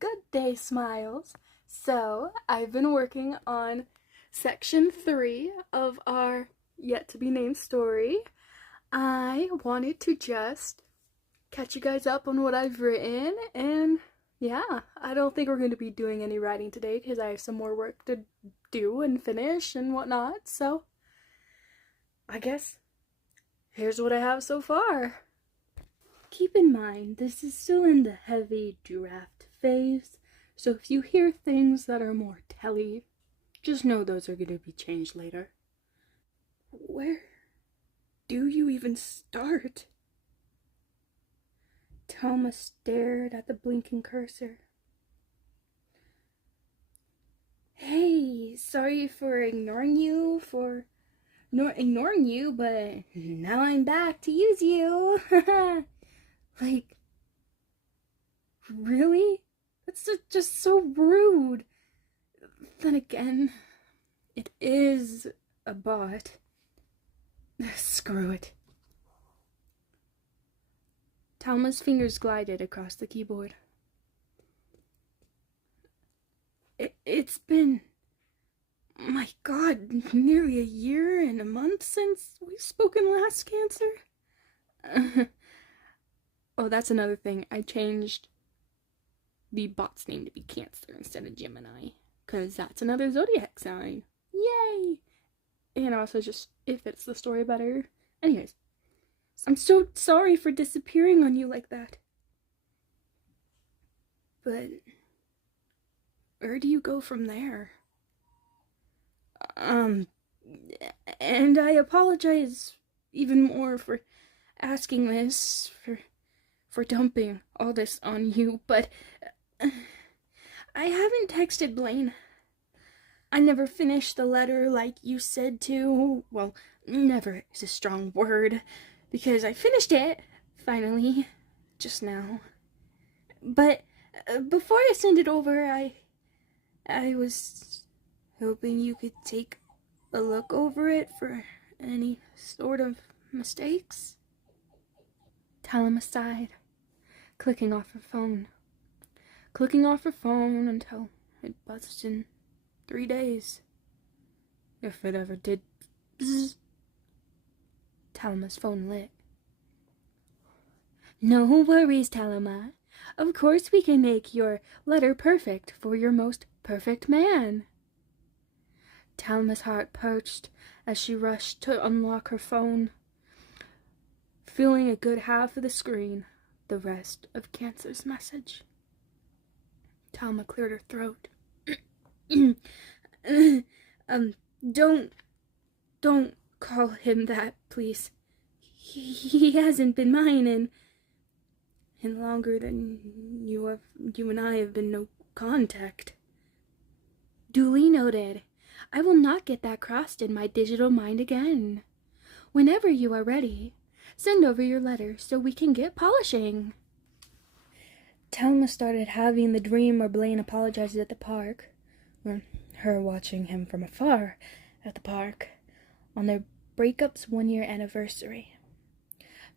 Good day, Smiles. So, I've been working on section 3 of our yet to be named story. I wanted to just catch you guys up on what I've written, and yeah, I don't think we're going to be doing any writing today because I have some more work to do and finish and whatnot. So, I guess here's what I have so far. Keep in mind, this is still in the heavy draft phase, so if you hear things that are more telly, just know those are going to be changed later. Where do you even start? Thomas stared at the blinking cursor. Hey, sorry for ignoring you, but now I'm back to use you. Like, really? That's just so rude. Then again, it is a bot. Screw it. Talma's fingers glided across the keyboard. It's been, my God, nearly a year and a month since we've spoken last, Cancer. Oh, that's another thing. I changed the bot's name to be Cancer instead of Gemini, because that's another zodiac sign. Yay! And also just, it fits the story better. Anyways, I'm so sorry for disappearing on you like that. But where do you go from there? And I apologize even more for asking this, for dumping all this on you, but I haven't texted Blaine. I never finished the letter like you said to. Well, never is a strong word, because I finished it, finally, just now. But before I send it over, I was hoping you could take a look over it for any sort of mistakes. Talma sighed, clicking off her phone until it buzzed in 3 days. If it ever did bzz. Talma's phone lit. No worries, Talma. Of course we can make your letter perfect for your most perfect man. Talma's heart perched as she rushed to unlock her phone, filling a good half of the screen, the rest of Cancer's message. Talma cleared her throat. Don't call him that, please. He hasn't been mine in longer than you and I have been no contact. Duly noted. I will not get that crossed in my digital mind again. Whenever you are ready, send over your letter so we can get polishing. Talma started having the dream where Blaine apologizes at the park, or her watching him from afar at the park, on their breakup's 1-year anniversary.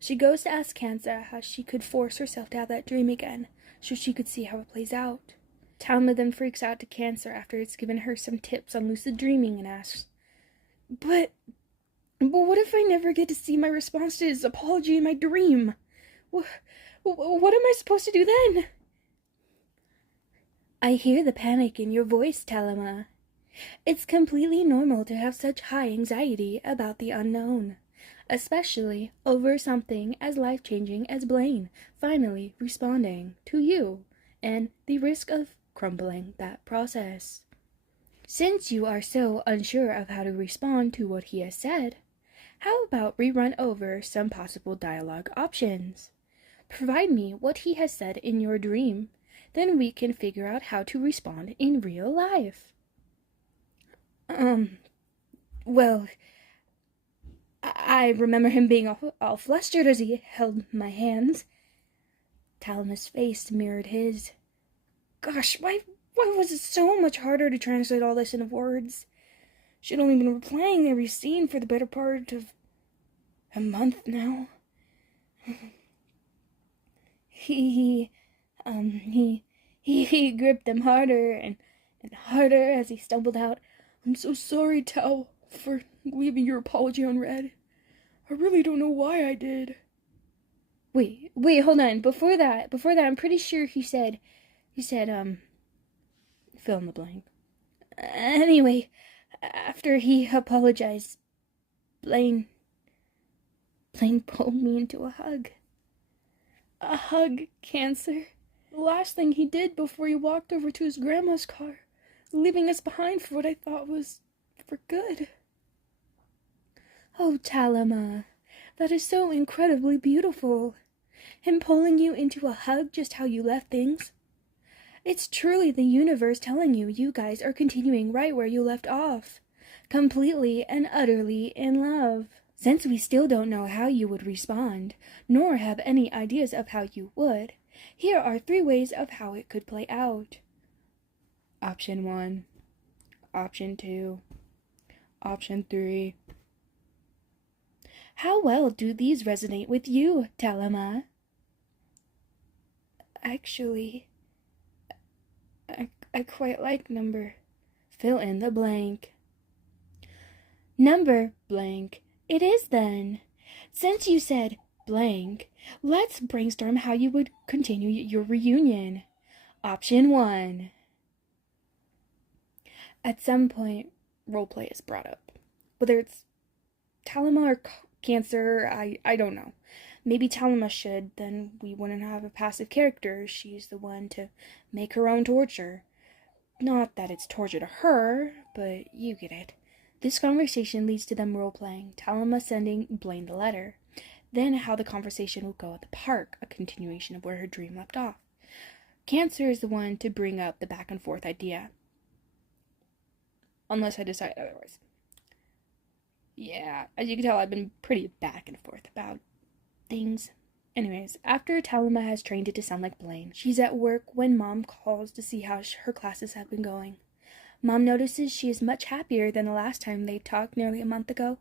She goes to ask Cancer how she could force herself to have that dream again, so she could see how it plays out. Talma then freaks out to Cancer after it's given her some tips on lucid dreaming and asks, But what if I never get to see my response to his apology in my dream? What am I supposed to do then? I hear the panic in your voice, Talma. It's completely normal to have such high anxiety about the unknown, especially over something as life-changing as Blaine finally responding to you and the risk of crumbling that process. Since you are so unsure of how to respond to what he has said, how about we run over some possible dialogue options? Provide me what he has said in your dream, then we can figure out how to respond in real life. Well, I remember him being all flustered as he held my hands. Talma's face mirrored his. Gosh, why was it so much harder to translate all this into words? She'd only been replying every scene for the better part of a month now. He He gripped them harder and harder as he stumbled out. I'm so sorry, Tal, for leaving your apology unread. I really don't know why I did. Wait, hold on. Before that, I'm pretty sure he said, fill in the blank. Anyway, after he apologized, Blaine pulled me into a hug. A hug, Cancer. The last thing he did before he walked over to his grandma's car, leaving us behind for what I thought was for good. Oh, Talama, that is so incredibly beautiful. Him pulling you into a hug just how you left things. It's truly the universe telling you guys are continuing right where you left off. Completely and utterly in love. Since we still don't know how you would respond, nor have any ideas of how you would, here are 3 ways of how it could play out. Option 1. Option 2. Option 3. How well do these resonate with you, Talama? Actually, I quite like number. Fill in the blank. Number blank. It is then. Since you said blank, let's brainstorm how you would continue your reunion. Option 1. At some point, roleplay is brought up. Whether it's Talama or Cancer, I don't know. Maybe Talama should, then we wouldn't have a passive character. She's the one to make her own torture. Not that it's torture to her, but you get it. This conversation leads to them role-playing, Talama sending Blaine the letter. Then how the conversation will go at the park, a continuation of where her dream left off. Cancer is the one to bring up the back and forth idea. Unless I decide otherwise. Yeah, as you can tell, I've been pretty back and forth about things. Anyways, after Talama has trained it to sound like Blaine, she's at work when Mom calls to see how her classes have been going. Mom notices she is much happier than the last time they talked nearly a month ago.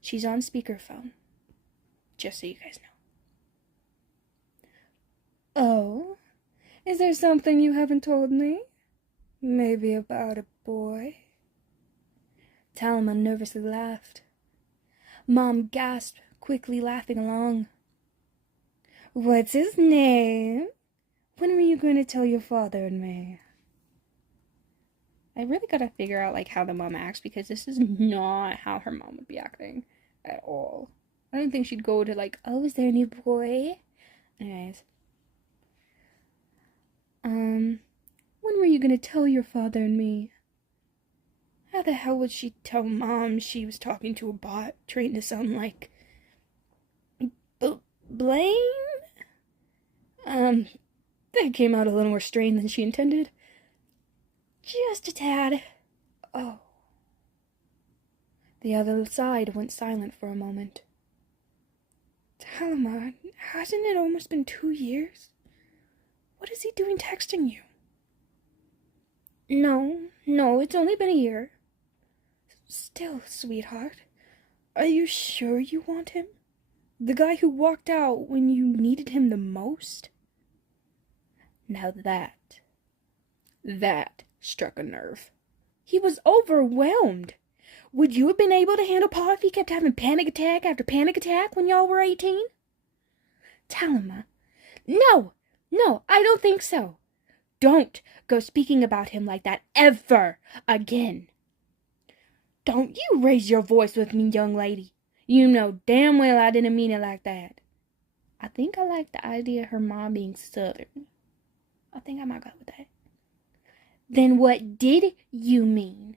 She's on speakerphone. Just so you guys know. Oh? Is there something you haven't told me? Maybe about a boy? Talama nervously laughed. Mom gasped, quickly laughing along. What's his name? When were you going to tell your father and me? I really gotta figure out, how the mom acts, because this is not how her mom would be acting at all. I don't think she'd go to, oh, is there a new boy? Anyways. When were you gonna tell your father and me? How the hell would she tell Mom she was talking to a bot trained to sound like Blaine? That came out a little more strained than she intended. Just a tad. Oh. The other side went silent for a moment. Talama, hasn't it almost been 2 years? What is he doing texting you? No, it's only been a year. Still, sweetheart, are you sure you want him? The guy who walked out when you needed him the most? Now that struck a nerve. He was overwhelmed. Would you have been able to handle Pa if he kept having panic attack after panic attack when y'all were 18? Talama, no, I don't think so. Don't go speaking about him like that ever again. Don't you raise your voice with me, young lady. You know damn well I didn't mean it like that. I think I like the idea of her mom being Southern. I think I might go with that. Then what did you mean?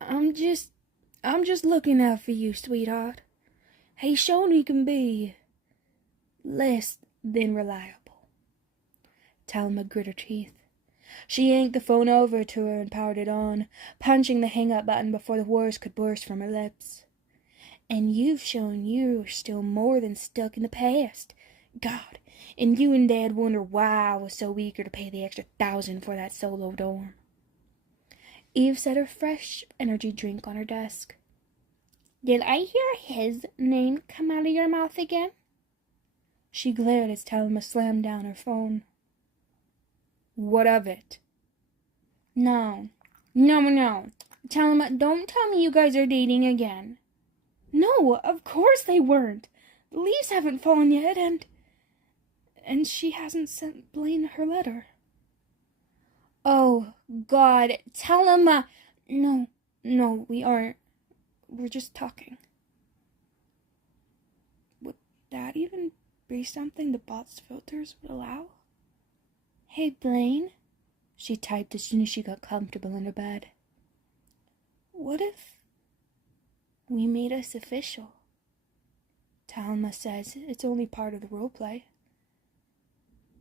I'm just looking out for you, sweetheart. He's shown he can be less than reliable. Talama grit her teeth. She yanked the phone over to her and powered it on, punching the hang-up button before the words could burst from her lips. And you've shown you're still more than stuck in the past. God, and you and Dad wonder why I was so eager to pay the extra $1,000 for that solo dorm. Eve set her fresh energy drink on her desk. Did I hear his name come out of your mouth again? She glared as Talama slammed down her phone. What of it? No. Talama, don't tell me you guys are dating again. No, of course they weren't. The leaves haven't fallen yet, and she hasn't sent Blaine her letter. Oh, God. Talama. No, we aren't. We're just talking. Would that even be something the bot's filters would allow? Hey, Blaine, she typed as soon as she got comfortable in her bed. What if we made us official? Talma says it's only part of the roleplay.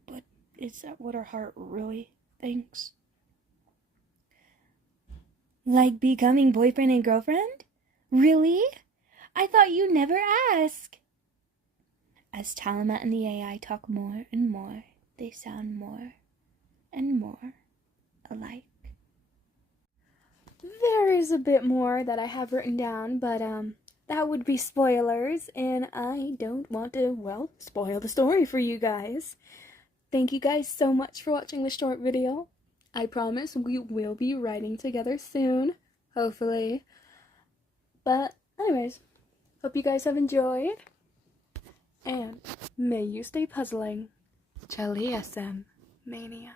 But is that what her heart really thinks? Like becoming boyfriend and girlfriend? Really? I thought you never ask. As Talma and the AI talk more and more, they sound more and more alike. There is a bit more that I have written down, but that would be spoilers, and I don't want to, spoil the story for you guys. Thank you guys so much for watching the short video. I promise we will be writing together soon, hopefully. But anyways, hope you guys have enjoyed, and may you stay puzzling. Chali SM Mania.